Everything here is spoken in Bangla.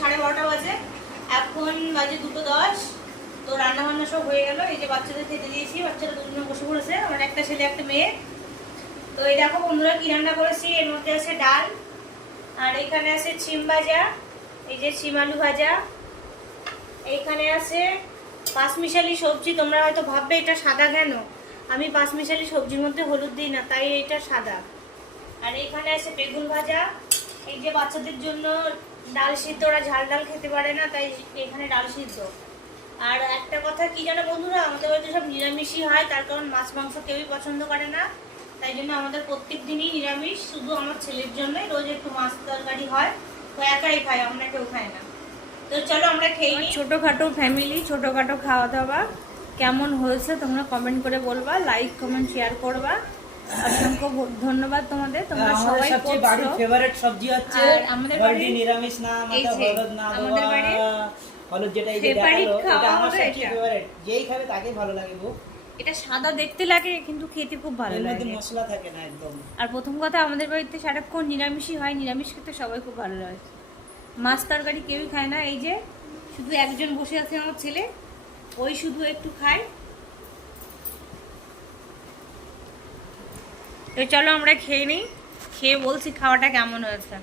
12:30 বাজে, এখন বাজে 2:10। তো রান্না বান্না সব হয়ে গেল। এই যে বাচ্চাদের খেতে দিয়েছি, বাচ্চারা দুজনে বসে পড়েছে, আমার একটা ছেলে একটা মেয়ে। তো এই দেখো বন্ধুরা কি রান্না করেছি। এর মধ্যে আছে ডাল, আর এখানে আছে শিম ভাজা, এই যে শিম আলু ভাজা। এইখানে আছে পাঁচমিশালি সবজি। তোমরা হয়তো ভাববে এটা সাদা কেন, আমি পাঁচমিশালি সবজির মধ্যে হলুদ দিই না, তাই এটা সাদা। আর এখানে আছে বেগুন ভাজা। এই যে বাচ্চাদের জন্য ডাল সিদ্ধ, ওরা ঝাল ডাল খেতে পারে না, তাই এখানে ডাল সিদ্ধ। আর একটা কথা কি জানো বন্ধুরা, আমাদের বাড়িতে সব নিরামিষই হয়, তার কারণ মাছ মাংস কেউই পছন্দ করে না, তাই জন্য আমাদের প্রত্যেক দিনই নিরামিষ। শুধু আমার ছেলের জন্যই রোজ একটু মাছ তরকারি হয়, তো একাই খাই, আমরা কেউ খাই না। তো চলো আমরা খেয়ে নিই। ছোটোখাটো ফ্যামিলি, ছোটোখাটো খাওয়া দাওয়া কেমন হয়েছে তোমরা কমেন্ট করে বলবা, লাইক কমেন্ট শেয়ার করবা। অসংখ্য ধন্যবাদ তোমাদের, তোমরা সবাই সবচেয়ে বাড়ির ফেভারিট সবজি হচ্ছে আমাদের বাড়ি নিরামিষ না, মাথা হলুদ না, আমাদের বাড়ি হলুদ যেটা এই যে দেখালো, এটা আমার সবচেয়ে ফেভারিট। যেই খাবে তাকে ভালো লাগে গো। এটা সাদা দেখতে লাগে কিন্তু খেতে খুব ভালো লাগে, এর মধ্যে মশলা থাকে না একদম। আর প্রথম কথা আমাদের বাড়িতে সারাক্ষণ নিরামিষই হয়, নিরামিষ খেতে সবাই খুব ভালো লাগে। মাছ তরকারি কেউই খায় না। এই যে শুধু একজন বসে আছে আমার ছেলে, ওই শুধু একটু খায়। তো চলো আমরা খেয়ে নিই, খেয়ে বলছি খাওয়াটা কেমন হয়েছে।